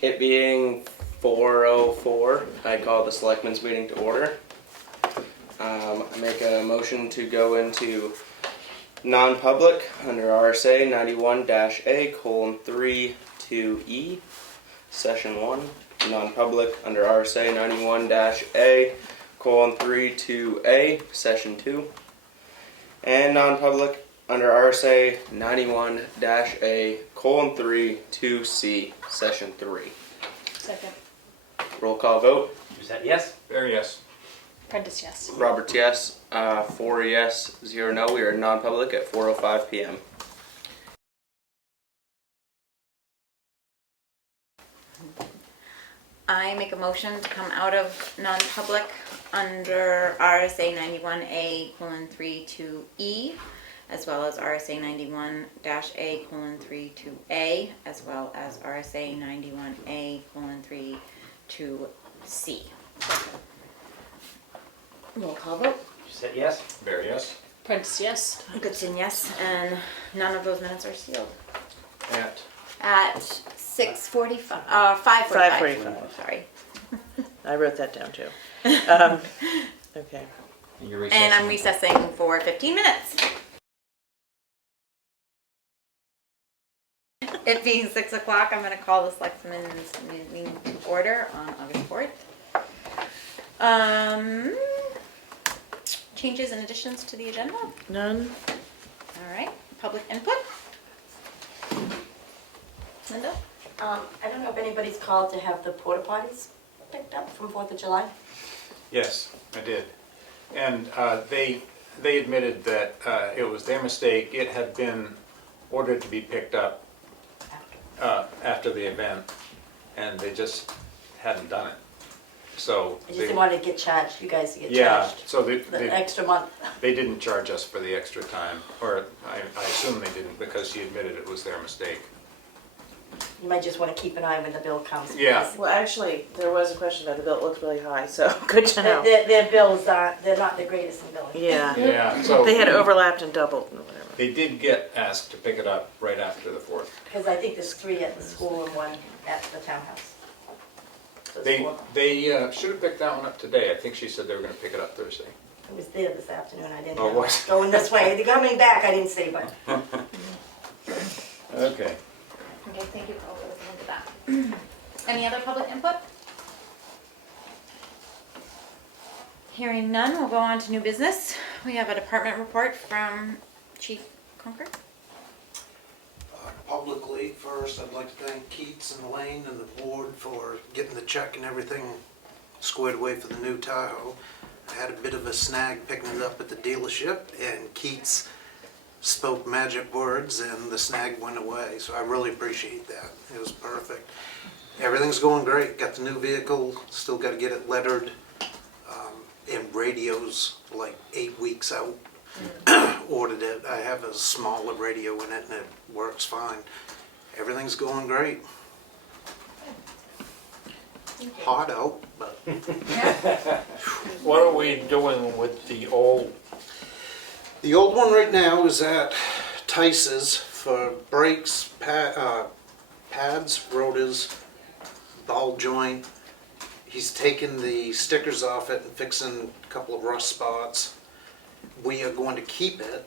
It being 4:04, I call the Selectmen's meeting to order. I make a motion to go into non-public under RSA 91-A:3 2E, Session 1. Non-public under RSA 91-A:3 2A, Session 2. And non-public under RSA 91-A:3 2C, Session 3. Second. Roll call vote. Is that yes? Very yes. Prentice, yes. Roberts, yes. 4 yes, 0 no. We are in non-public at 4:05 p.m. I make a motion to come out of non-public under RSA 91A:3 2E, as well as RSA 91-A:3 2A, as well as RSA 91A:3 2C. Roll call vote. You said yes? Very yes. Prentice, yes. Goodson, yes, and none of those minutes are sealed. At 5:45. 5:45. Sorry. I wrote that down too. Okay. And I'm recessing for 15 minutes. It being 6 o'clock, I'm going to call the Selectmen's meeting to order on August 4th. Changes and additions to the agenda? None? All right. Public input? Linda? I don't know if anybody's called to have the porta potties picked up from 4th of July. Yes, I did. And they admitted that it was their mistake. It had been ordered to be picked up after the event, and they just hadn't done it. So I just didn't want to get charged, you guys to get yeah, charged so the extra month. they didn't charge us for the extra time, or I assume they didn't because she admitted it was their mistake. You might just want to keep an eye when the bill comes. Yeah. because Well, actually, there was a question about the bill. It looked really high, so good to know. Their bills they're not the greatest in billing. Yeah. Yeah, so They had overlapped and doubled or whatever. they did get asked to pick it up right after the 4th. Because I think there's 3 at the school and 1 at the townhouse. So it's 4. They should have picked that one up today. I think she said they were going to pick it up Thursday. I was there this afternoon, I didn't Oh, know. was? Going this way, they're coming back, I didn't see, but. Okay. Okay, thank you for listening to that. Any other public input? Hearing none, we'll go on to new business. We have a department report from Chief Conker. Publicly, first, I'd like to thank Keats and Elaine and the board for getting the check and everything squared away for the new Tahoe. I had a bit of a snag picking it up at the dealership, and Keats spoke magic words and the snag went away, so I really appreciate that. It was perfect. Everything's going great. Got the new vehicle, still got to get it lettered, and radio's like 8 weeks out. Ordered it. I have a smaller radio in it and it works fine. Everything's going great. Hot out, but What are we doing with the old? the old one right now is at Tice's for brakes, pads, rotors, ball joint. He's taken the stickers off it and fixing a couple of rust spots. We are going to keep it.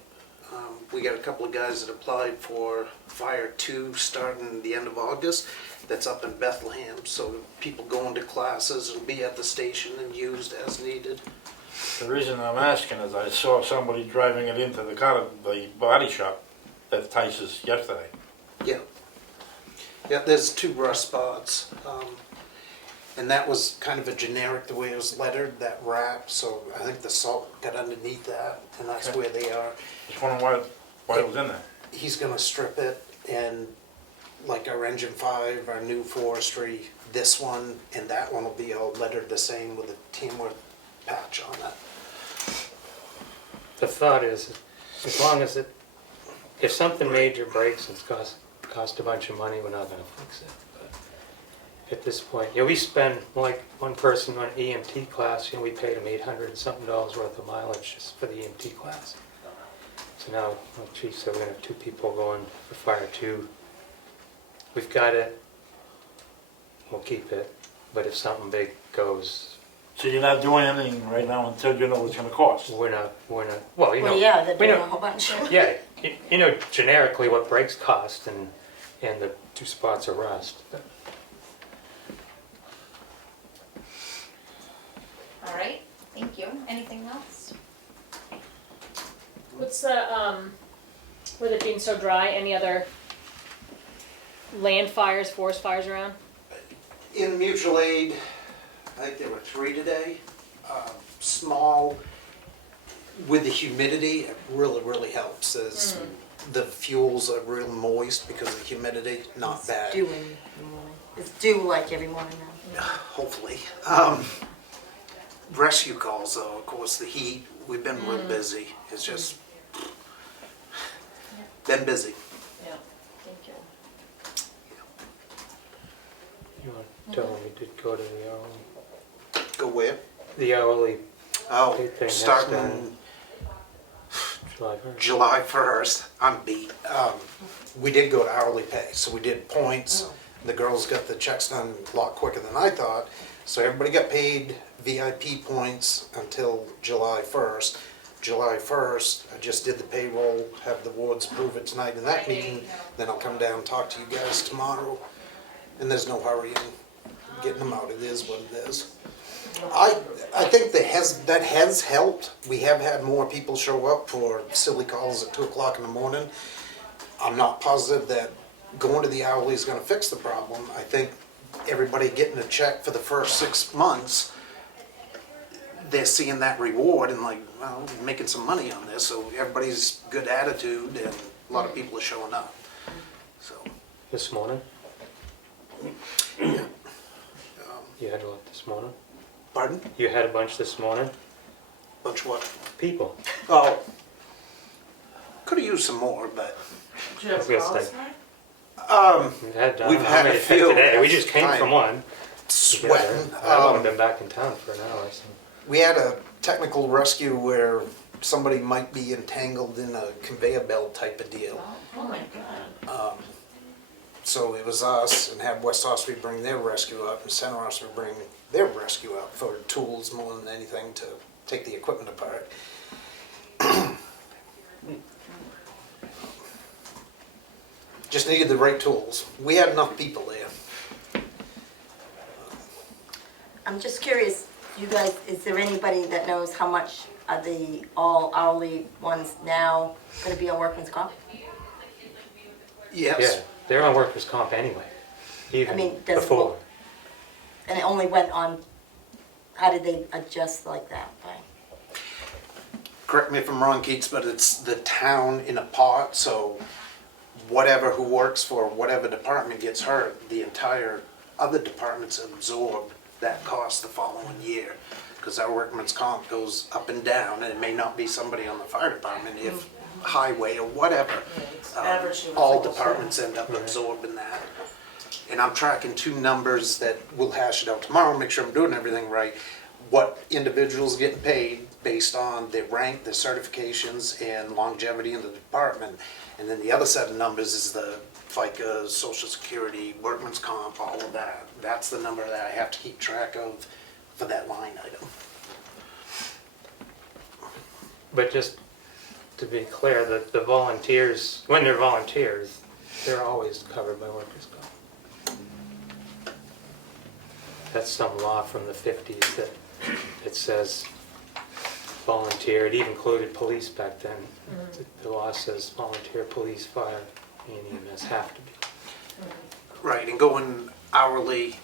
We got a couple of guys that applied for Fire 2 starting the end of August. That's up in Bethlehem, so people going to classes will be at the station and used as needed. The reason I'm asking is I saw somebody driving it into the body shop at Tice's yesterday. Yeah. Yeah, there's 2 rust spots. And that was kind of a generic, the way it was lettered, that wrap, so I think the salt got underneath that, and that's Okay. where they are. Just wondering why it was in there. He's gonna strip it, and like our engine 5, our new forestry, this one and that one will be all lettered the same with a Tamworth patch on it. The thought is, as long as if something major breaks, it's cost a bunch of money, we're not gonna fix it. But at this point, we spend, like one person on EMT class, we paid him $800 and something worth of mileage just for the EMT class. So now, like Chief said, we're gonna have 2 people going for Fire 2. We've got it, we'll keep it. But if something big goes, So you're not doing anything right now until you know what it's gonna cost? we're not, well, you Well, know, yeah, they're we doing know- a whole bunch. yeah, you know generically what brakes cost and the 2 spots of rust. All right, thank you. Anything else? What's the, with it being so dry, any other land fires, forest fires around? In mutual aid, I think there were 3 today. Small, with the humidity, it really helps. As the fuels are real moist because of the humidity, not bad. Due in the morning. It's due like every morning now. Hopefully. Rescue calls though, of course, the heat, we've been real busy. It's just been busy. Yeah, thank you. You want to tell them we did go to the hourly? Go where? The hourly Oh, Big thing, that's starting July 1st. July 1st, I'm beat. We did go to hourly pay, so we did points. The girls got the checks done a lot quicker than I thought. So everybody got paid VIP points until July 1st. July 1st, I just did the payroll, have the wards approve it tonight in that meeting. Then I'll come down and talk to you guys tomorrow. And there's no hurry in getting them out. It is what it is. I think that has helped. We have had more people show up for silly calls at 2 o'clock in the morning. I'm not positive that going to the hourly is gonna fix the problem. I think everybody getting a check for the first 6 months, they're seeing that reward and like, well, we're making some money on this, so everybody's good attitude and a lot of people are showing up. So, This morning? You had what this morning? pardon? You had a bunch this morning? Bunch what? People. Oh, could've used some more, but, We'll stay. we've We've had, We've how had many a take few. today? We just came Fine. from one. sweating. together. I've only been back in town for an hour, so. We had a technical rescue where somebody might be entangled in a conveyor belt type of deal. Oh my God. So it was us, and had West Osprey bring their rescue up, and Center Osprey bring their rescue up for tools more than anything to take the equipment apart. Just needed the right tools. We had enough people there. I'm just curious, you guys, is there anybody that knows how much are the all hourly ones now gonna be on workman's comp? Yes. Yeah, they're on workers' comp anyway, even mean, does it before. And it only went on, how did they adjust like that? Correct me if I'm wrong, Keats, but it's the town in a pot, so whatever who works for whatever department gets hurt, the entire other departments absorb that cost the following year. Because our workman's comp goes up and down, and it may not be somebody on the fire department, if highway or whatever. All departments end up absorbing that. And I'm tracking 2 numbers that we'll hash it out tomorrow, make sure I'm doing everything right. What individuals getting paid based on their rank, their certifications, and longevity in the department. And then the other set of numbers is the FICA, Social Security, workman's comp, all of that. That's the number that I have to keep track of for that line item. But just to be clear, the volunteers, when they're volunteers, they're always covered by workers' comp. That's some law from the 50s that it says volunteer. It even included police back then. The law says volunteer, police, fire, and EMS have to be. Right, and going hourly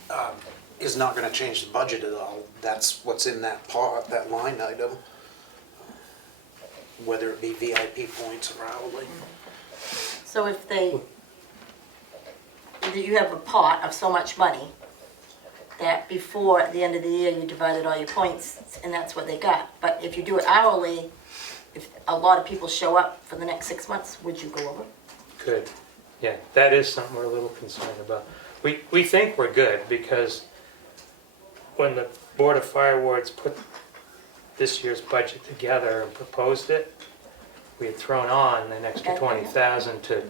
is not gonna change the budget at all. That's what's in that pot, that line item. Whether it be VIP points or hourly. So if you have a pot of so much money, that before, at the end of the year, you divided all your points, and that's what they got. But if you do it hourly, if a lot of people show up for the next 6 months, would you go over? Good. Yeah, that is something we're a little concerned about. We think we're good because when the Board of Fire Wards put this year's budget together and proposed it, we had thrown on an extra $20,000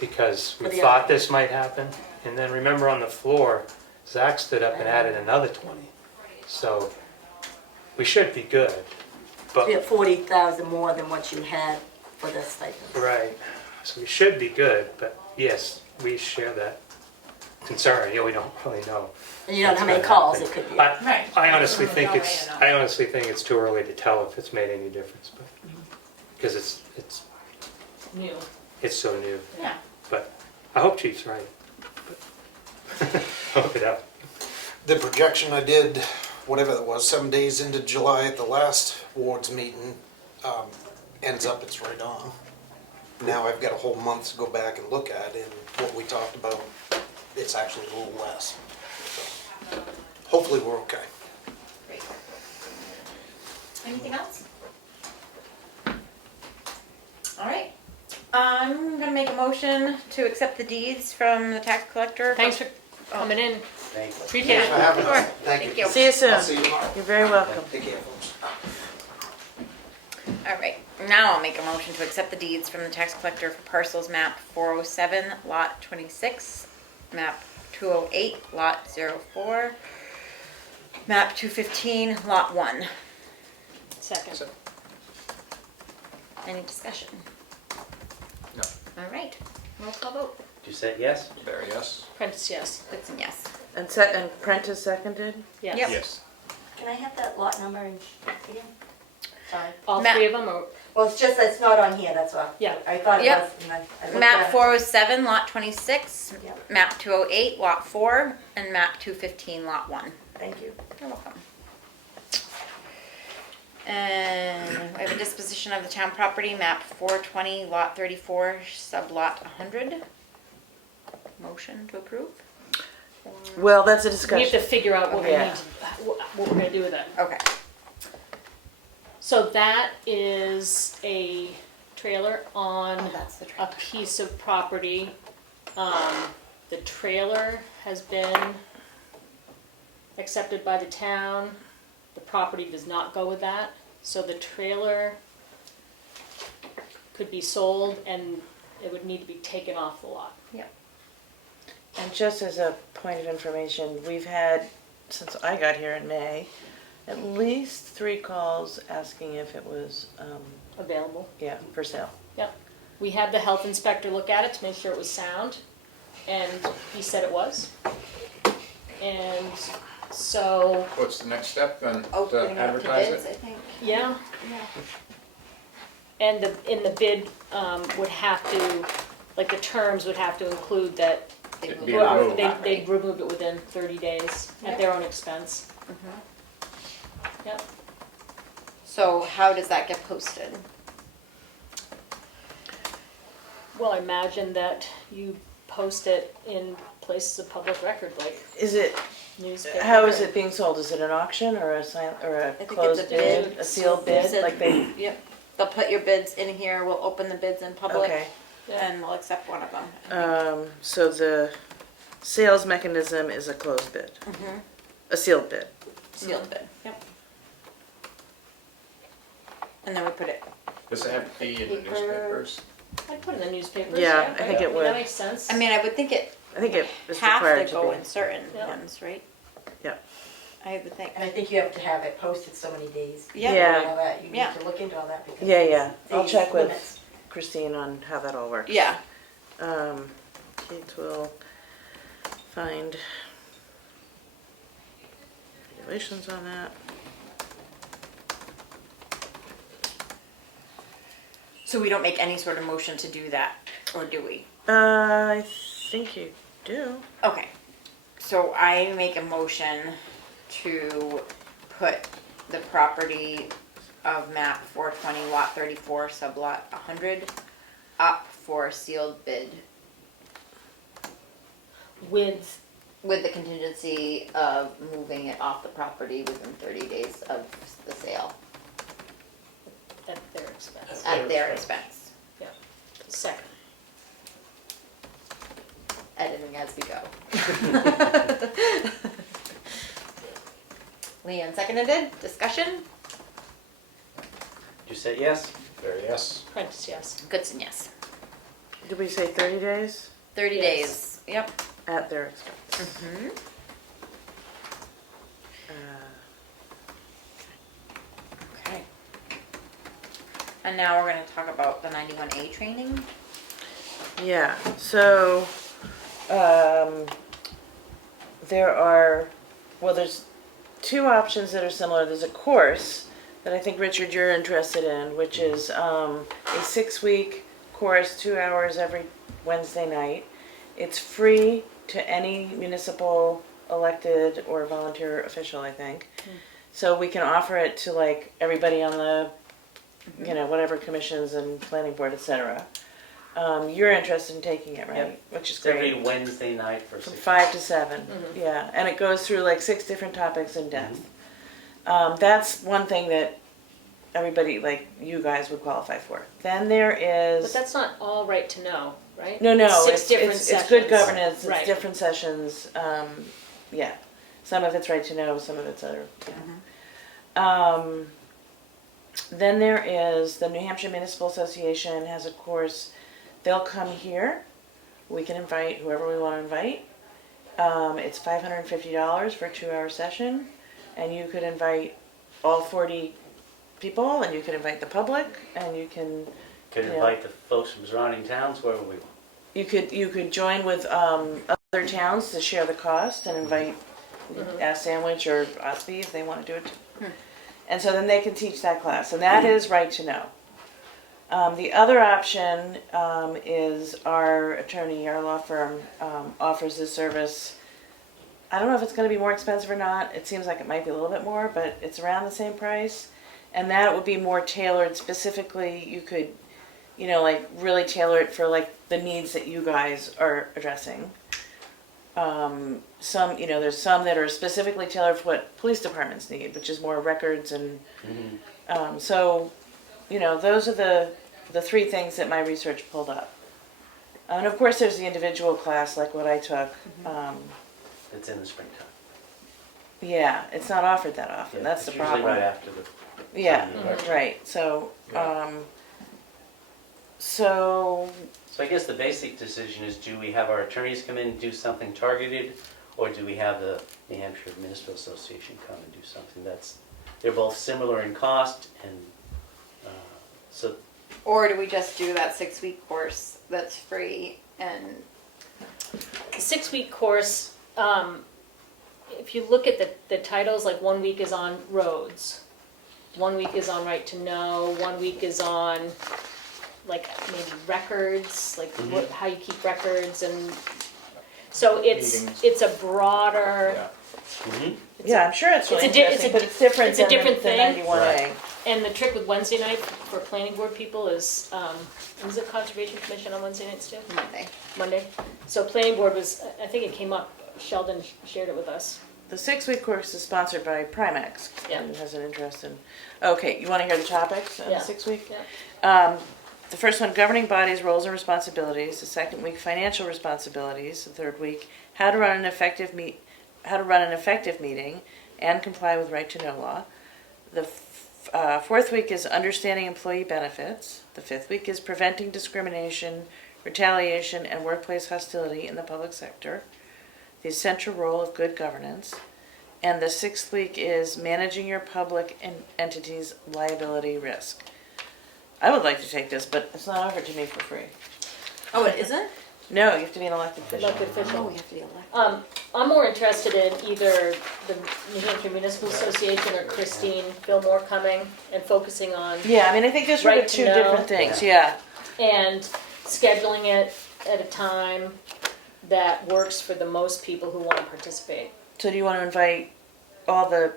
because we For the thought other- this might happen. And then remember on the floor, Zach stood up and added another 20. So we should be good. We have But, 40,000 more than what you had for the stipend. right, so we should be good, but yes, we share that concern. Yeah, we don't really know. And you don't know how many That's gonna calls happen. it could be. Right. I honestly think No it's, way to know. I honestly think it's too early to tell if it's made any difference, but, because New. it's so new. Yeah. But I hope Chief's right. But hope it up. The projection I did, whatever that was, 7 days into July at the last wards meeting, ends up it's right on. Now I've got a whole month to go back and look at, and what we talked about, it's actually a little less. So, hopefully we're okay. Great. Anything else? All right. I'm gonna make a motion to accept the deeds from the tax collector. Thanks for coming in. Thank you. Appreciate it. having Sure. us. Thank you. See you soon. I'll see you tomorrow. You're very welcome. Take care, folks. All right, now I'll make a motion to accept the deeds from the tax collector for parcels map 407, lot 26, map 208, lot 04, map 215, lot 1. Second. Any discussion? No. All right, roll call vote. You said yes? Barry, yes? Prentice, yes. Goodson, yes. And Prentice seconded? Yes. Yep. Yes. Can I have that lot number and again? Sorry. All Map- three of them, or Well, it's just, it's not on here, that's all. Yeah. I thought it Yep. was, and I looked Map at it. 407, lot 26, Yep. map 208, lot 4, and map 215, lot 1. Thank you. You're welcome. And we have a disposition of the town property, map 420, lot 34, sublot 100. Motion to approve? Or- Well, that's a we have discussion. to figure out what we Yeah. need to, what we're gonna do with it. Okay. So that is a trailer on Oh, that's the a trailer. piece of property. The trailer has been accepted by the town. The property does not go with that. So the trailer could be sold and it would need to be taken off the lot. Yep. And just as a point of information, we've had, since I got here in May, at least 3 calls asking if it was, Available. yeah, for sale. Yep. We had the health inspector look at it to make sure it was sound, and he said it was. And so, What's the next step then? To Opening up to advertise bids, I it? think. yeah. Yeah. And the bid would have to, like the terms would have to include that It'd be whoever- removed. they removed it within 30 days at their own expense. Yep. So how does that get posted? Well, I imagine that you post it in places of public record, like Is it, newspaper. how is it being sold? Is it an auction or a think closed it's a bid, bid. a sealed It's bid? a- Like they, Yep. They'll put your bids in here, we'll open the bids in public, okay. Yeah. and we'll accept one of them. So the sales mechanism is a closed bid, Mhm. a sealed bid. Sealed bid, yep. And then we put it, Does it have to be in the Paper. newspapers? I'd put it in the newspapers. Yeah, right? I think it mean, would. That makes sense. I mean, I would think it I think it is have to required to go be. in certain Yeah. ones, right? Yeah. I would think. And I think you have to have it posted so many days. Yeah. Yeah. All that, you need Yeah. to look into all that because. Yeah, yeah. I'll these check with limits. Christine on how that all works. Yeah, Kate will find regulations on that. so we don't make any sort of motion to do that, or do we? I think you do. Okay, so I make a motion to put the property of map 420 lot 34 sublot 100 up for a sealed bid With, with the contingency of moving it off the property within 30 days of the sale at their expense. at their expense. Yeah. Second. Editing as we go. Leanne seconded it. Discussion? You said yes? Barry, yes? Prentice, yes. Goodson, yes. Did we say 30 days? 30 Yes. days. Yep. At their expense. Mm-hmm. Okay. And now we're gonna talk about the 91A training. Yeah, so, there's two options that are similar. There's a course that I think, Richard, you're interested in, which is a 6-week course, 2 hours every Wednesday night. It's free to any municipal elected or volunteer official, I think. So we can offer it to like everybody on the, whatever commissions and planning board, etc. You're interested in taking it, right? Yep. Which is It's every great. Wednesday night for From 6 5 to 7, yeah, and it goes through like 6 different topics in depth. That's one thing that everybody, like you guys, would qualify for. Then there is. But that's not all right to know, right? No, Six different it's sessions. good governance, it's Right. different sessions, yeah. Some of it's right to know, some of it's other, then there is, the New Hampshire Municipal Association has a course, they'll come here, we can invite whoever we wanna invite. It's $550 for a 2-hour session, and you could invite all 40 people, and you could invite the public, and you can, Could Yeah. invite the folks from surrounding towns, wherever we want. you could join with other towns to share the cost and invite Sandwich or Osby if they want to do it too. And so then they can teach that class, and that is right to know. The other option is our attorney, our law firm offers this service. I don't know if it's going to be more expensive or not. It seems like it might be a little bit more, but it's around the same price. And that would be more tailored specifically. You could, like really tailor it for like the needs that you guys are addressing. Some, there's some that are specifically tailored for what police departments need, which is more records and, so, those are the 3 things that my research pulled up. And of course, there's the individual class, like what I took. It's in the springtime. Yeah, it's not offered that often. That's the It's problem. usually right after the. Yeah, election. right. So, So I guess the basic decision is, do we have our attorneys come in and do something targeted, or do we have the New Hampshire Municipal Association come and do something they're both similar in cost, and so Or do we just do that 6-week course that's free and The 6-week course, if you look at the titles, like 1 week is on roads, 1 week is on right to know, 1 week is on like maybe records, like how you keep records, and so Meetings. it's a broader. Yeah. yeah, I'm sure it's really it's a interesting, but it's different it's a than different the thing. 91A. Right. And the trick with Wednesday night for planning board people is it Conservation Commission on Wednesday nights too? Monday. So planning board was, I think it came up, Sheldon shared it with us. The 6-week course is sponsored by Primex. Yeah. And has an interest in. Okay, you want to hear the topics on Yeah. the 6-week? Yeah. The first one, governing bodies, roles and responsibilities. The second week, financial responsibilities. The third week, how to run an effective meeting and comply with right to know law. The fourth week is understanding employee benefits. The 5th week is preventing discrimination, retaliation, and workplace hostility in the public sector. The essential role of good governance. And the 6th week is managing your public entity's liability risk. I would like to take this, but it's not offered to me for free. Oh, it isn't? No, you have to be an elected official. Elected official. Oh, we have to be elected. I'm more interested in either the New Hampshire Municipal Association or Christine Fillmore coming and focusing on, Yeah, I mean, I think those were the Right to 2 know. different things, yeah. and scheduling it at a time that works for the most people who want to participate. So do you want to invite all the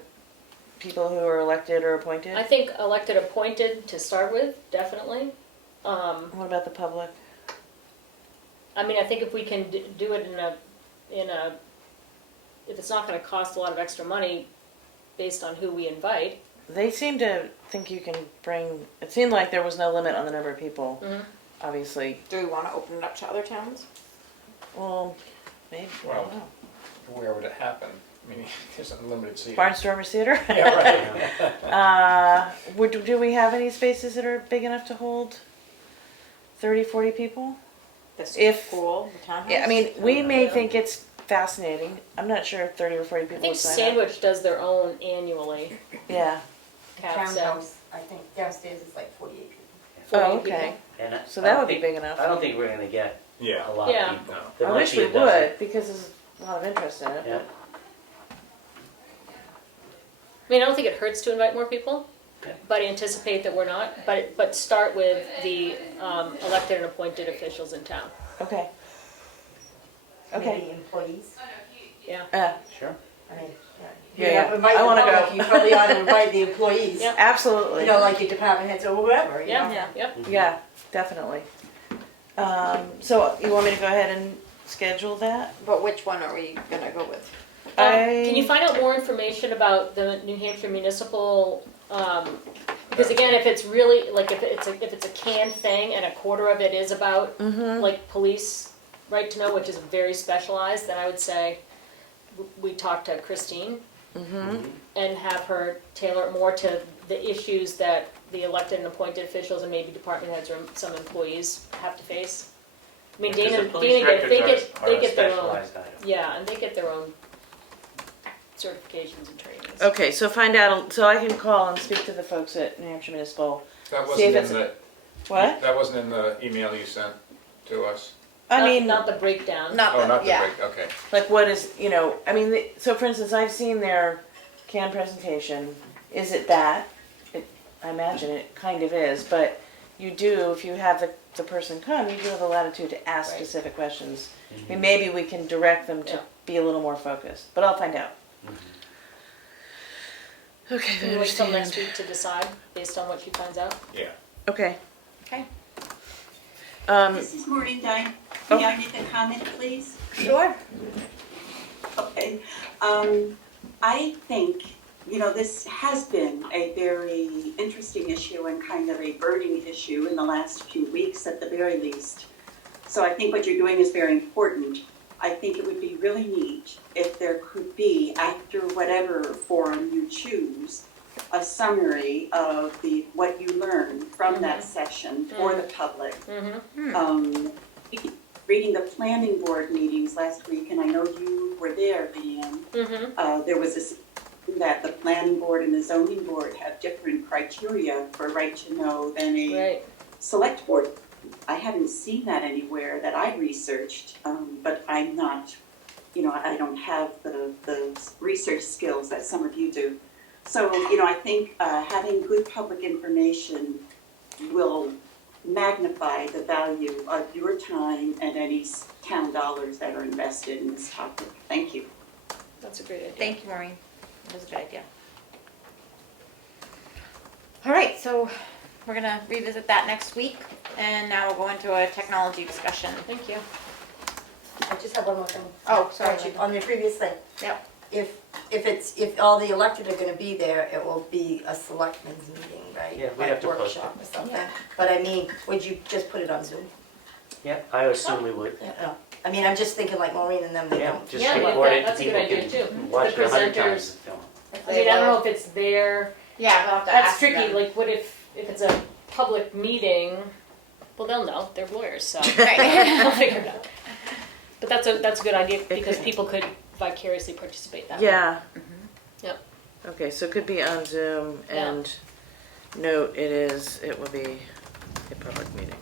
people who are elected or appointed? I think elected appointed to start with, definitely. What about the public? I mean, I think if we can do it if it's not gonna cost a lot of extra money based on who we invite. They seem to think you can bring, it seemed like there was no limit on the number of people, obviously. Do we want to open it up to other towns? Well, maybe, I Well, don't know. Where would it happen? I mean, there's unlimited seating. Barnstormers Theater? Yeah, right. Do we have any spaces that are big enough to hold 30, 40 people? The If- school, the townhouse? Yeah, I mean, we may think it's fascinating. I'm not sure if 30 or 40 I people think would sign up. Sandwich does their own annually. Yeah. Cap said. Townhouse, I think downstairs is like 48 people. 40 Oh, people. okay. And So I that don't would be think- big enough. I don't think we're gonna get Yeah. a lot Yeah. of people. No. There I might wish be we a dozen. would, because there's a lot of interest in it. Yeah. I mean, I don't think it hurts to invite more people, Yeah. but anticipate that we're not. But start with the elected and appointed officials in town. Okay. Okay. Maybe employees. Yeah. Sure. I mean, Yeah, you yeah. have to invite I the wanna public, go. you probably ought to invite the employees. Yep. Absolutely. You know, like your department heads or whoever, you know? Yeah. Yep. Yeah, definitely. So you want me to go ahead and schedule that? But which one are we gonna go with? Can you find out more information about the New Hampshire municipal? Because again, if it's really like if it's a canned thing and a quarter of it is about like police right to know, which is very specialized, then I would say we talk to Christine and have her tailor it more to the issues that the elected and appointed officials and maybe department heads or some employees have to face. I mean, Because Dana, the police they records are a get their own. specialized item. Yeah, and they get their own certifications and trainings. Okay, so find out, so I can call and speak to the folks at New Hampshire Municipal. That See if wasn't in it's- the, What? that wasn't in the email you sent to us? I mean, not the breakdown. Not Oh, the, not the yeah. break, okay. like what is, I mean, so for instance, I've seen their canned presentation. Is it that? I imagine it kind of is, but you do, if you have the person come, you do have the latitude to ask Right. specific questions. I mean, maybe we can direct them to Yeah. be a little more focused, but I'll find out. Okay, Can I we wait till next understand. week to decide based on what she finds out? Yeah. Okay. Okay. This is Maureen Dine. Oh. May I make a comment, please? Sure. Okay. I think, this has been a very interesting issue and kind of a burning issue in the last few weeks at the very least. So I think what you're doing is very important. I think it would be really neat if there could be, after whatever forum you choose, a summary of what you learned from that session for the public. Reading the planning board meetings last week, and I know you were there, Leanne, there was this, that the planning board and the zoning board have different criteria for right to know than a Right. select board. I haven't seen that anywhere that I researched, but I'm not, I don't have the research skills that some of you do. So, I think having good public information will magnify the value of your time and any town dollars that are invested in this topic. Thank you. That's a great idea. Thank you, Maureen. That was a good idea. All right, so we're gonna revisit that next week, and now we'll go into a technology discussion. Thank you. I just have one more thing. Oh, sorry. On the previous thing. Yep. If all the elected are gonna be there, it will be a selectmen's meeting, right? Yeah, we Like have to post workshop it. or something. But I mean, would you just put it on Zoom? Yeah, I assume we would. Yeah, no. I mean, I'm just thinking like Maureen and them, they Yeah, don't. just Yeah, record it, that's a good people idea can too. watch The it 100 presenters- times and film. I mean, I don't know if it's there. Yeah, we'll have to That's ask tricky. them. Like, what if it's a public meeting? Well, they'll know. They're lawyers, so Right. they'll figure it out. But that's a good idea because could- people could vicariously participate that way. Yeah. Yep. Okay, so it could be on Zoom Yeah. and note it will be a public meeting.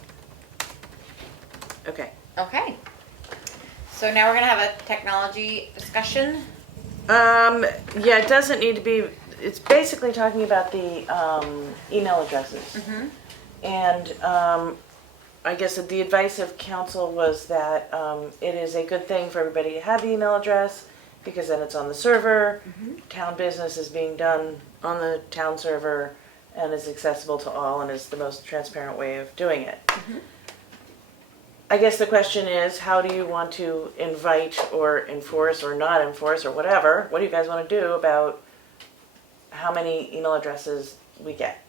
Okay. Okay. So now we're gonna have a technology discussion. Yeah, it doesn't need to be, it's basically talking about the email addresses. And I guess that the advice of council was that it is a good thing for everybody to have the email address because then it's on the server. Town business is being done on the town server and is accessible to all and is the most transparent way of doing it. I guess the question is, how do you want to invite or enforce or not enforce or whatever? What do you guys want to do about how many email addresses we get?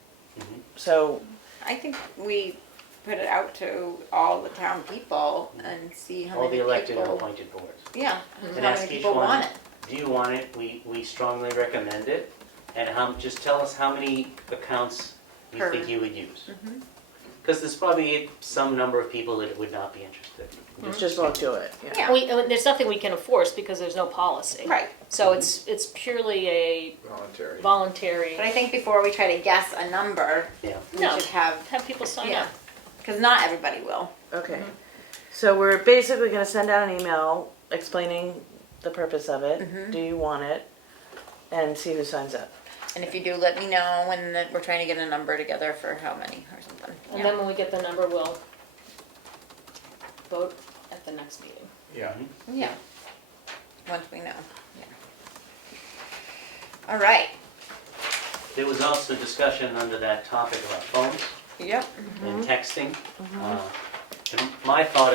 So, I think we put it out to all the town people and see how All many the elected and people. appointed boards. Yeah, And how ask many each people one, want it. do you want it? We strongly recommend it. And just tell us how many accounts you Per. think you would use. Because there's probably some number of people that would not be interested. Just won't do it, yeah. Yeah. There's nothing we can enforce because there's no policy. Right. So it's purely a Voluntary. voluntary, But I think before we try to guess a number, Yeah. we No. should have, have people sign yeah, up. because not everybody will. Okay. So we're basically gonna send out an email explaining the purpose of it. Do you want it? And see who signs up. And if you do, let me know when we're trying to get a number together for how many or something. And then when we get the number, we'll vote at the next meeting. Yeah. Yeah. Once we know. Yeah. All right. There was also discussion under that topic about phones Yep. and texting. And my thought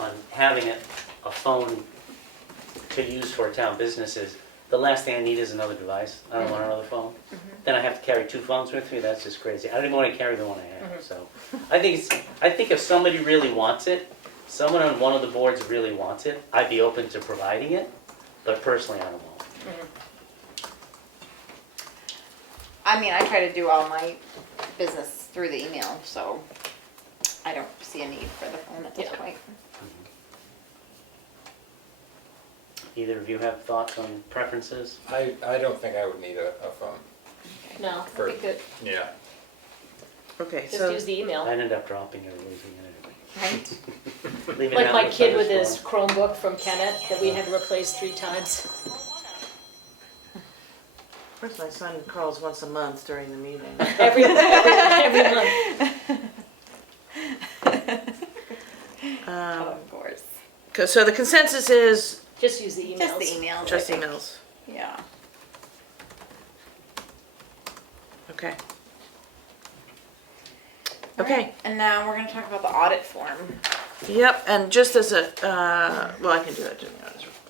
on having a phone to use for town business is, the last thing I need is another device. I don't want another phone. Then I have to carry two phones with me. That's just crazy. I don't even want to carry the one I have. So I think if somebody really wants it, someone on one of the boards really wants it, I'd be open to providing it. But personally, I don't want it. I mean, I try to do all my business through the email, so I don't see a need for the phone at this Yeah. point. Either of you have thoughts on preferences? I don't think I would need a phone. No, For- we could Yeah. Okay, just so, use the email. I'd end up dropping it or losing it Right? anyway. Leaving Like that my with kid others with his phone. Chromebook from Kennett that we had to replace 3 times. of course, my son calls once a month during the meeting. Every month. Of course. So the consensus is Just use the emails. Just the emails. I just think. emails. Yeah. Okay. All Okay. right, and now we're gonna talk about the audit form. Yep, and just as a, well, I can do it.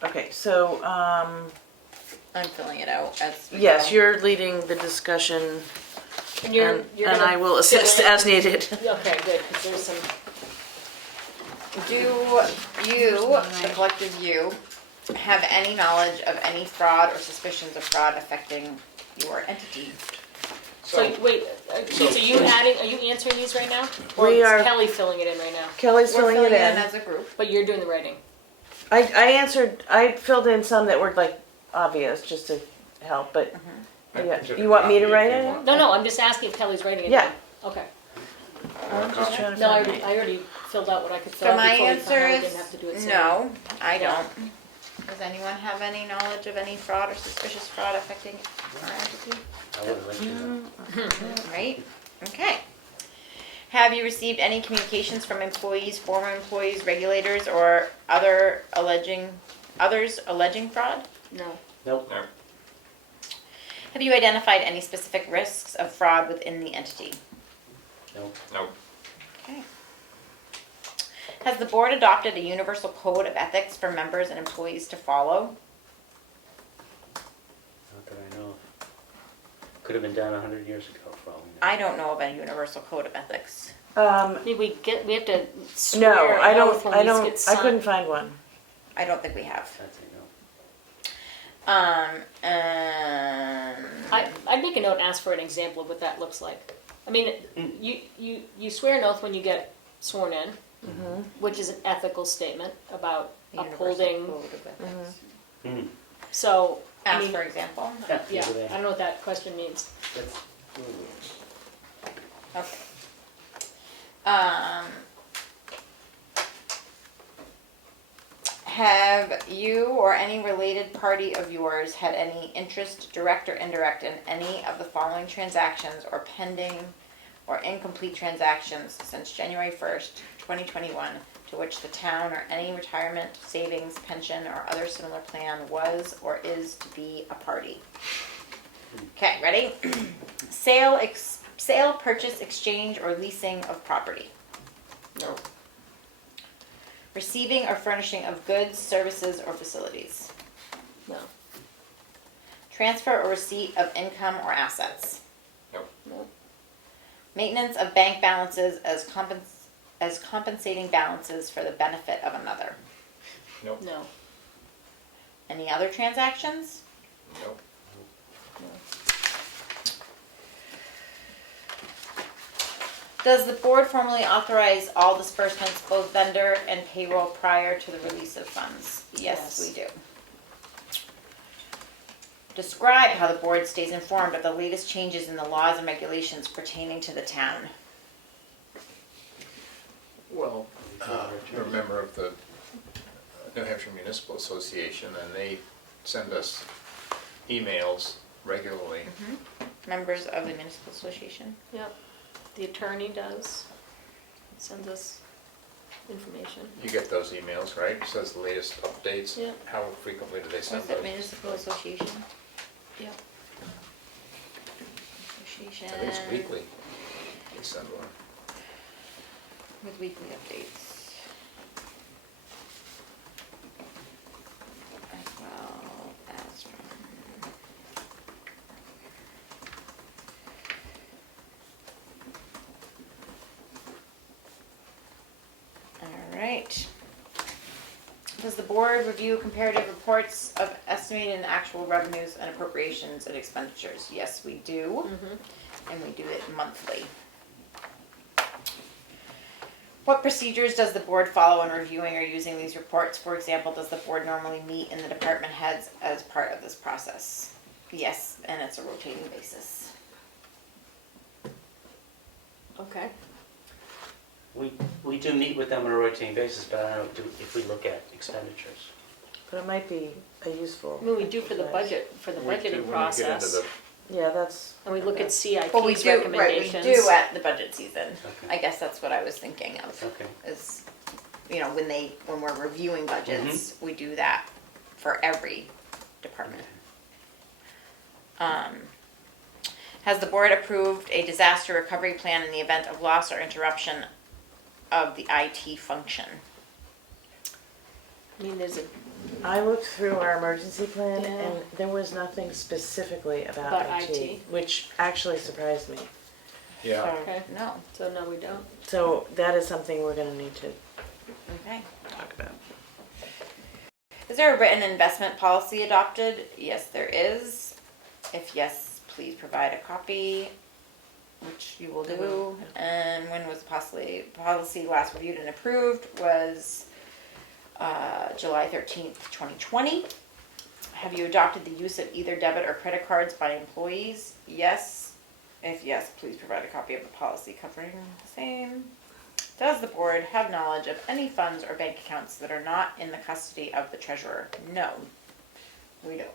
Okay, so, I'm filling it out as we yes, go. you're leading the discussion, And you're and gonna I will fill assist in- as needed. Okay, good, because there's some, Do you, the collective you, have any knowledge of any fraud or suspicions of fraud affecting your entity? so wait, Keith, are you answering these right now? Or We is are- Kelly filling it in right now? Kelly's We're filling it in. as a group. But you're doing the writing. I filled in some that were like obvious, just to help, but yeah, you want me to write it? No, I'm just asking if Kelly's writing it Yeah. down. Okay. I'm just trying to No, find it. I already filled out what I could fill So out my before we answer found out we is didn't have to do it soon. no, I don't. Does anyone have any knowledge of any fraud or suspicious fraud affecting our entity? I would let you know. Right? Okay. Have you received any communications from employees, former employees, regulators, or others alleging fraud? No. Nope. Have you identified any specific risks of fraud within the entity? Nope. Nope. Okay. Has the board adopted a universal code of ethics for members and employees to follow? Not that I know of. Could have been done 100 years ago, probably. I don't know of a universal code of ethics. We have to swear No, I an oath when don't, we get I signed. couldn't find one. I don't think we have. I'd say no. I'd make a note and ask for an example of what that looks like. I mean, you swear an oath when you get sworn in, which is an ethical statement about A universal upholding. code of ethics. Hmm. So, I Ask mean, for example. Yeah, yeah, either way. I don't know what that question means. That's- Okay. Have you or any related party of yours had any interest, direct or indirect, in any of the following transactions or pending or incomplete transactions since January 1st, 2021, to which the town or any retirement, savings, pension, or other similar plan was or is to be a party? Okay, ready? Sale, purchase, exchange, or leasing of property. No. Receiving or furnishing of goods, services, or facilities. No. Transfer or receipt of income or assets. Nope. No. Maintenance of bank balances as compensating balances for the benefit of another. Nope. No. Any other transactions? Nope. Does the board formally authorize all disbursements, both vendor and payroll, prior to the release of funds? Yes, we do. Describe how the board stays informed of the latest changes in the laws and regulations pertaining to the town. Well, I'm a member of the New Hampshire Municipal Association, and they send us emails regularly. Members of the municipal association. Yep. The attorney does, sends us information. You get those emails, right? It says the latest updates. Yeah. How frequently do they send What's those? it, municipal association? Yep. Association. I think it's weekly. They send one. With weekly updates. As well as from. Alright. Does the board review comparative reports of estimated and actual revenues and appropriations and expenditures? Yes, we do. And we do it monthly. What procedures does the board follow in reviewing or using these reports? For example, does the board normally meet in the department heads as part of this process? Yes, and it's a rotating basis. Okay. We do meet with them on a rotating basis, but I don't know if we look at expenditures. But it might be a useful. I mean, we do for the budget, for the We do when we budgeting get into process. the- Yeah, that's. And we look at CIP's Well, we do, right, we recommendations. do at the budget season. Okay. I guess that's what I was thinking of, Okay. is, you know, when we're reviewing budgets, we do that for every department. Has the board approved a disaster recovery plan in the event of loss or interruption of the IT function? I mean, there's a, I looked through our emergency plan Yeah. and there was nothing specifically about About IT, IT. which actually surprised me. Yeah. So- okay, No, so no, we don't. So that is something we're gonna need to okay. talk about. Is there a written investment policy adopted? Yes, there is. If yes, please provide a copy, which you will do. And when was policy last reviewed and approved? Was July 13th, 2020. Have you adopted the use of either debit or credit cards by employees? Yes. If yes, please provide a copy of the policy covering the same. Does the board have knowledge of any funds or bank accounts that are not in the custody of the treasurer? No, we don't.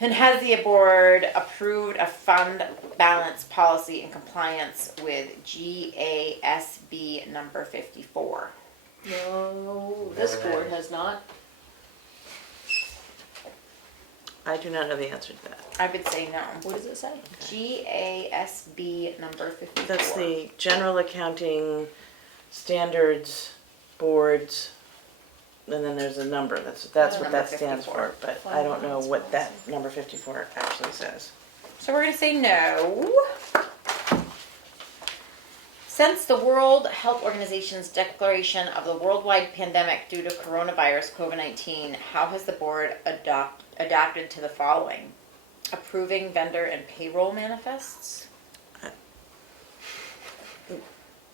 And has the board approved a fund balance policy in compliance with GASB number 54? No, this Never board had. has not. I do not know the answer to that. I would say no. What does it say? GASB number 54. That's the General Accounting Standards Boards, and then there's a number, that's what Number that stands 54. for, but I don't know what that number 54 actually says. So we're going to say no. Since the World Health Organization's declaration of the worldwide pandemic due to coronavirus COVID-19, how has the board adapted to the following? Approving vendor and payroll manifests?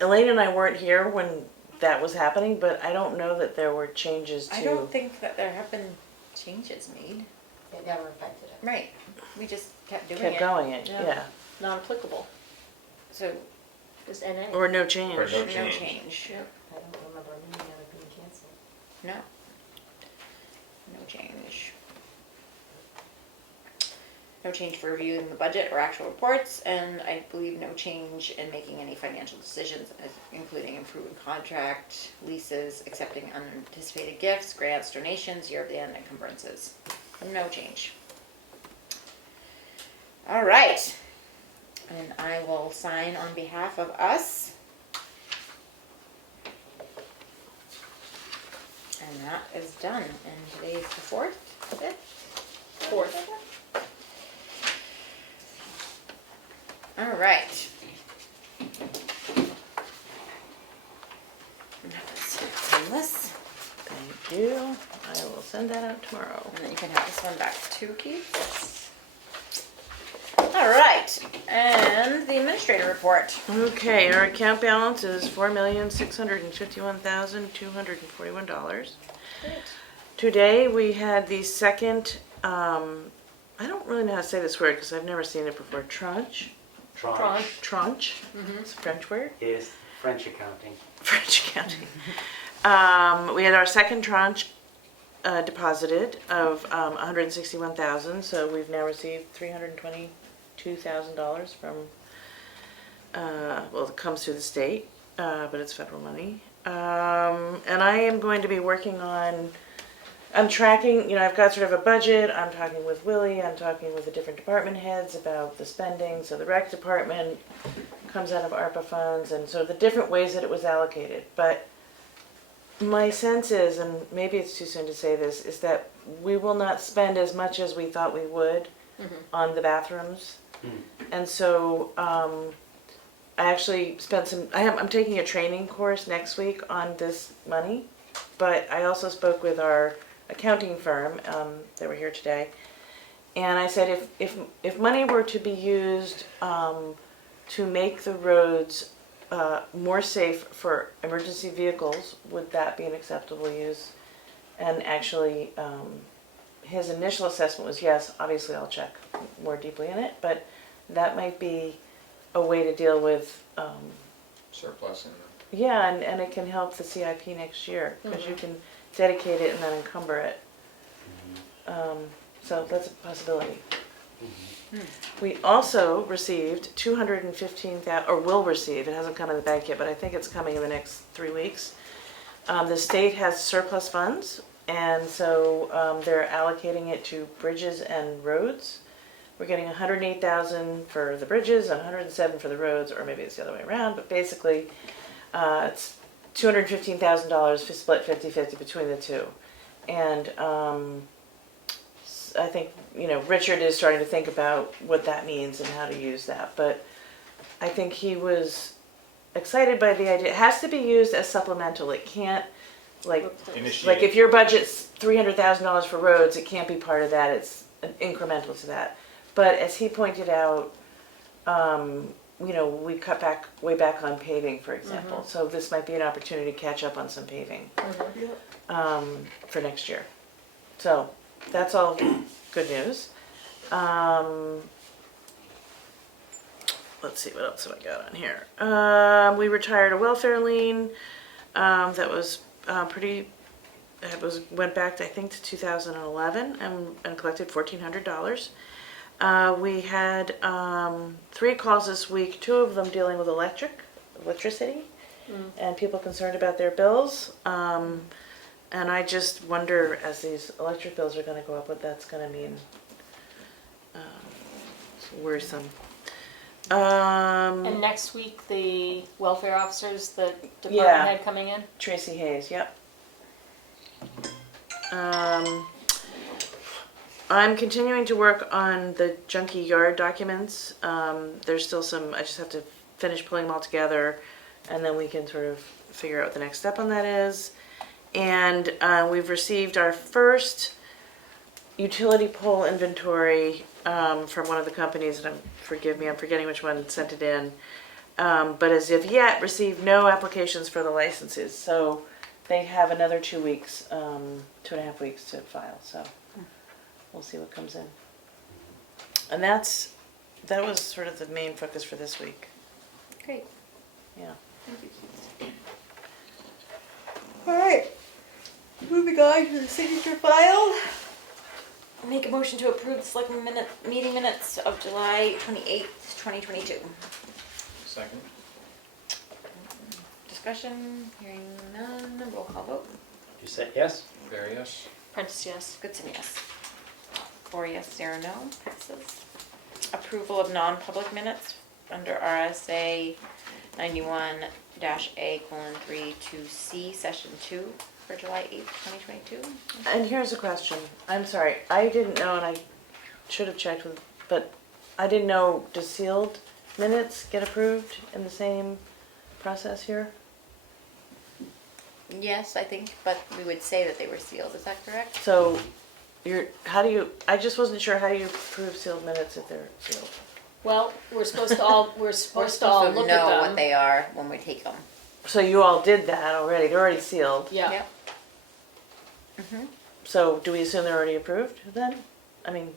Elaine and I weren't here when that was happening, but I don't know that there were changes to. I don't think that there have been changes made. It never affected it. Right. We just kept doing Kept it. going it, Yeah. yeah. Not applicable, So just NA. Or no change. Or no no change. change. Yep. I don't remember any of it being canceled. No. No change. No change for reviewing the budget or actual reports, and I believe no change in making any financial decisions, including improving contract, leases, accepting unanticipated gifts, grants, donations, year of the end encumbrances. No change. All right. And I will sign on behalf of us. And that is done. And today's the 4th, 5th? 4th. All right. And this, Thank you. I will send that out tomorrow. and then you can have this one back too, Keith. All right, and the administrator report. Okay, our account balance is $4,651,241. Today, we had the second, I don't really know how to say this word because I've never seen it before, tranche? Tranche, it's a French word. It is French accounting. French accounting. We had our second tranche deposited of 161,000, so we've now received $322,000 from, well, it comes through the state, but it's federal money. And I am going to be working on, I'm tracking, I've got sort of a budget, I'm talking with Willie, I'm talking with the different department heads about the spending, so the rec department comes out of ARPA funds, and so the different ways that it was allocated, but my sense is, and maybe it's too soon to say this, is that we will not spend as much as we thought we would on the bathrooms. And so I actually spent some, I'm taking a training course next week on this money, but I also spoke with our accounting firm that were here today, and I said if money were to be used to make the roads more safe for emergency vehicles, would that be an acceptable use? And actually, his initial assessment was yes, obviously I'll check more deeply in it, but that might be a way to deal with surplus in them. yeah, and it can help the CIP next year, because you can dedicate it and then encumber it. So that's a possibility. We also received 215,000, or will receive, it hasn't come in the bank yet, but I think it's coming in the next 3 weeks. The state has surplus funds, and so they're allocating it to bridges and roads. We're getting 108,000 for the bridges and 107 for the roads, or maybe it's the other way around, but basically it's $215,000 split 50-50 between the two. And I think, Richard is starting to think about what that means and how to use that. But I think he was excited by the idea. It has to be used as supplemental. It can't, like if your budget's $300,000 for roads, it can't be part of that. It's incremental to that. But as he pointed out, we cut back way back on paving, for example. So this might be an opportunity to catch up on some paving for next year. So that's all good news. Let's see, what else have I got on here? We retired a welfare lien that was went back to, I think, to 2011 and collected $1,400. We had 3 calls this week, 2 of them dealing with electricity, and people concerned about their bills. And I just wonder, as these electric bills are going to go up, what that's going to mean. It's worrisome. And next week, the welfare officers, the department head coming in? Tracy Hayes, yep. I'm continuing to work on the junkie yard documents. There's still some, I just have to finish pulling them all together, and then we can sort of figure out what the next step on that is. And we've received our first utility pole inventory from one of the companies, and forgive me, I'm forgetting which one sent it in. But as of yet, received no applications for the licenses. So they have another 2 weeks, 2.5 weeks to file. So we'll see what comes in. And that was sort of the main focus for this week. Great. Yeah. Thank you. All right. Moving on to the signature file. I'll make a motion to approve the Selectmen meeting minutes of July 28th, 2022. Second. Discussion, hearing none, roll call vote. You said yes? Very yes. Prentice, yes. Goodson, yes. 4 yes, 0 no, passes. Approval of non-public minutes under RSA 91-A:3-2C, Session 2 for July 8th, 2022. And here's a question. I'm sorry. I didn't know, and I should have checked with, but I didn't know, do sealed minutes get approved in the same process here? Yes, I think, but we would say that they were sealed, is that correct? So I just wasn't sure, how do you approve sealed minutes if they're sealed? Well, we're supposed to all We're look supposed to at know what them. they are when we take them. So you all did that already, they're already sealed. Yeah. Yep. Mhm. So do we assume they're already approved then? I mean,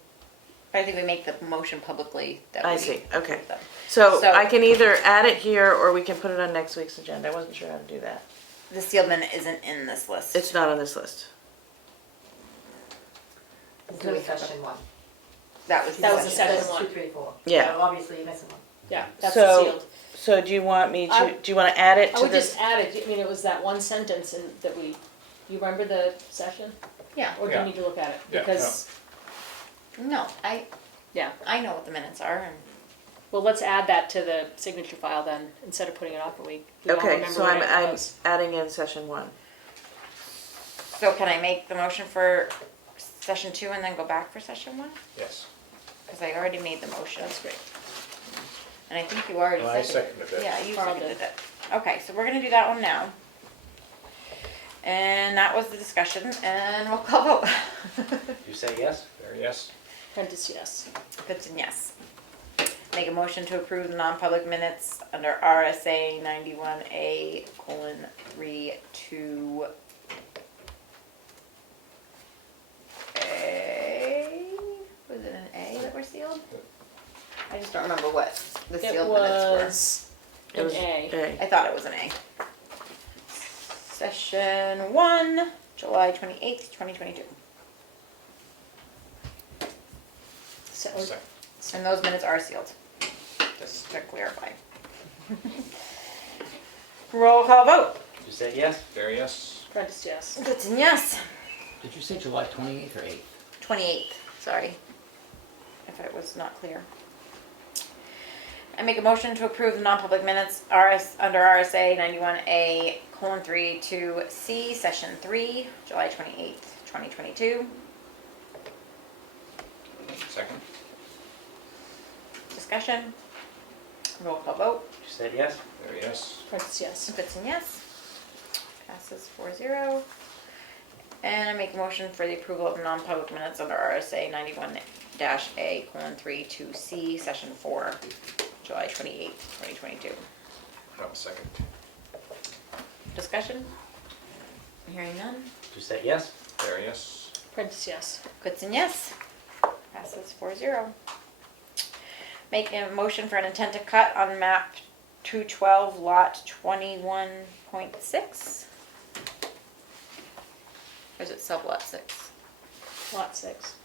I think we make the motion publicly that I we see, okay. approve them. So So- I can either add it here or we can put it on next week's agenda. I wasn't sure how to do that. The sealed minute isn't in this list. It's not on this list. It's doing session one. That was That was the session. second one. 2, 3, 4. Yeah. So obviously you're missing one. Yeah, that's So- sealed. So do you want me I- to, do you want to add it I to would this? just add it, I mean, it was that one sentence that you remember the session? Yeah. Or do you Yeah. need to look at it? Yeah, Because, No, yeah, I know what the minutes are. And well, let's add that to the signature file then, instead of putting it off a week. We all Okay, remember so what it I'm was. adding in session 1. so can I make the motion for session 2 and then go back for session 1? Yes. Because I already made the motion. That's great. And I think you already I seconded seconded it. Yeah, you Carl seconded did. it. Okay, so we're gonna do that one now. And that was the discussion, and we'll call vote. You say yes? There, yes. Prentice, yes. Goodson, yes. Make a motion to approve the non-public minutes under RSA 91A:3 to A. Was it an A that were sealed? I just don't remember what the It sealed minutes were. was It an was A. I thought it was an A. Session 1, July 28th, 2022. So, Second. And those minutes are sealed, just to clarify. Roll call vote. You say yes? There, yes. Prentice, yes. Goodson, yes. Did you say July 28th or 8th? 28th, sorry, if it was not clear. I make a motion to approve the non-public minutes under RSA 91A:3 to C, Session 3, July 28th, 2022. Second. Discussion. Roll call vote. You said yes? There, yes. Prentice, yes. Goodson, yes. Passes 4-0. And I make a motion for the approval of non-public minutes under RSA 91-A:3 to C, Session 4, July 28th, 2022. I'll second. Discussion? Hearing none. You say yes? There, yes. Prentice, yes. Goodson, yes. Passes 4-0. Make a motion for an intent to cut on map 212, lot 21.6. Or is it sublot 6? Lot 6.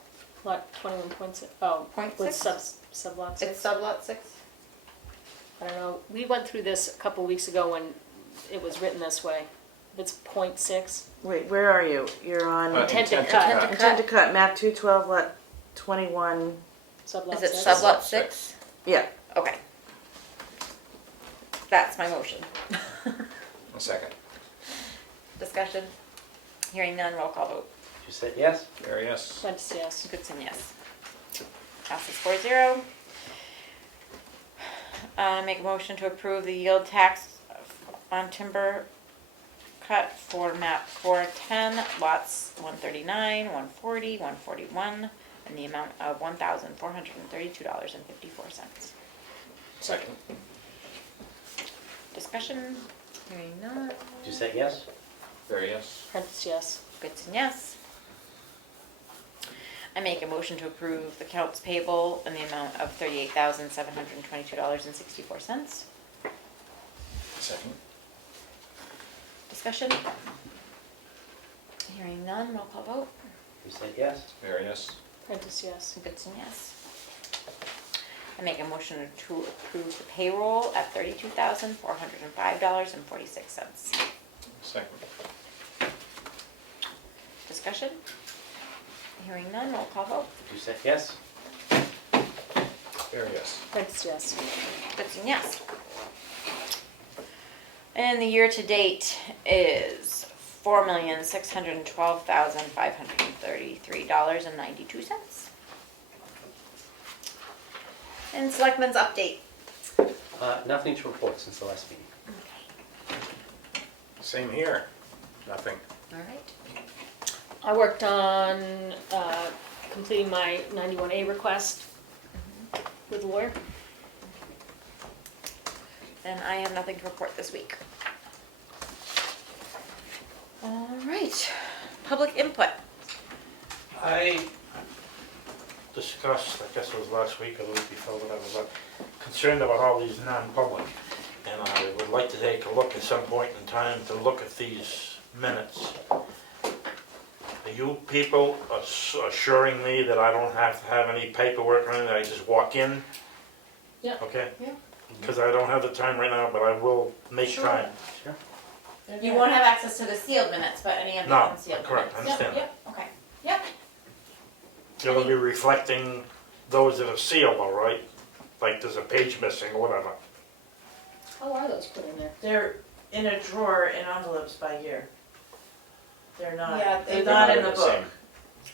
Lot 21.6. Oh, Point with six? sublot 6. It's sublot 6? I don't know. We went through this a couple weeks ago when it was written this way. It's 0.6. Wait, where are you? You're on Intent to Intent cut. to intent to cut, map 212, lot 21. Sublot Is it 6. sublot 6? Yeah, Okay. That's my motion. I'll second. Discussion? Hearing none, roll call vote. You said yes? There, yes. Prentice, yes. Goodson, yes. Passes 4-0. Make a motion to approve the yield tax on timber cut for map 410, lots 139, 140, 141, in the amount of $1,432.54. Second. Discussion? Hearing none. You say yes? There, yes. Prentice, yes. Goodson, yes. I make a motion to approve the accounts payable in the amount of $38,722.64. Second. Discussion? Hearing none, roll call vote. You said yes? There, yes. Prentice, yes. Goodson, yes. I make a motion to approve the payroll at $32,405.46. Second. Discussion? Hearing none, roll call vote. You said yes? There, yes. Prentice, yes. Goodson, yes. And the year-to-date is $4,612,533.92. And Selectmen's update. Nothing to report since the last meeting. Same here. Nothing. All right. I worked on completing my 91A request with the lawyer. And I have nothing to report this week. All right, public input. I discussed, I guess it was last week or the week before, whatever, but concerned about all these non-public. And I would like to take a look at some point in time to look at these minutes. Are you people assuring me that I don't have to have any paperwork or anything, that I just walk in? Yeah. Okay? Yeah. Because I don't have the time right now, but I will make Sure. time. You won't have access to the sealed minutes, but any of the No, unsealed correct, I minutes. understand that. Okay, yep. It'll be reflecting those that are sealed, all right? Like there's a page missing or whatever. How are those put in there? They're in a drawer in envelopes by year. They're not, Yeah, they're they're not not in the the book. same.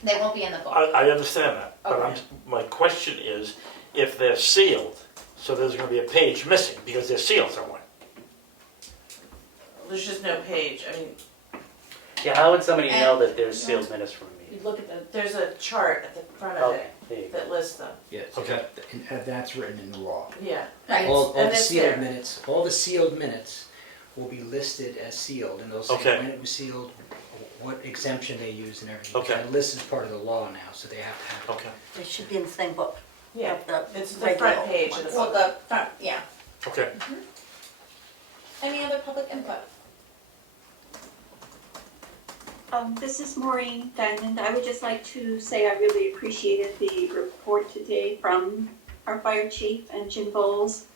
They won't be in the book. I understand that, but Okay. my question is, if they're sealed, so there's gonna be a page missing because they're sealed somewhere. There's just no page. I mean, Yeah, how would somebody And- know that there's sealed minutes from a You meeting? look at the, there's a chart at the front of Okay, it there you go. that lists them. Yeah, so Okay. that's written in the law. Yeah. Right. And All it's- and the it's sealed there. minutes, all the sealed minutes will be listed as sealed, and they'll say Okay. when it was sealed, what exemption they used and everything. Okay. That list is part of the law now, so they have to have it. Okay, They should be in the same book. Yeah, of the it's the regular front page of the ones. Well, book. the front, yeah. okay. Any other public input? This is Maureen Diamond. I would just like to say I really appreciated the report today from our fire chief and Jim Bowles.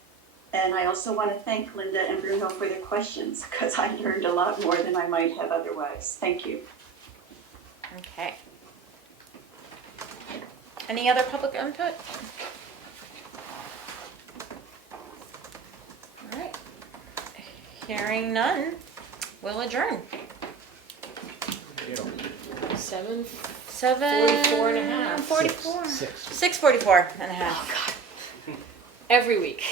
And I also want to thank Linda and Bruno for their questions, because I learned a lot more than I might have otherwise. Thank you. Okay. Any other public input? All right. Hearing none, we'll adjourn. 7, 7:44 and a half. 44. 6. 6:44. every week.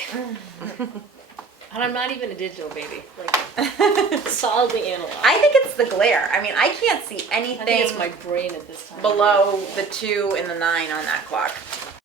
And I'm not even a digital baby, like solidly analog. I think it's the glare. I mean, I can't see I think anything it's my brain at this time. below the 2 and the 9 on that clock.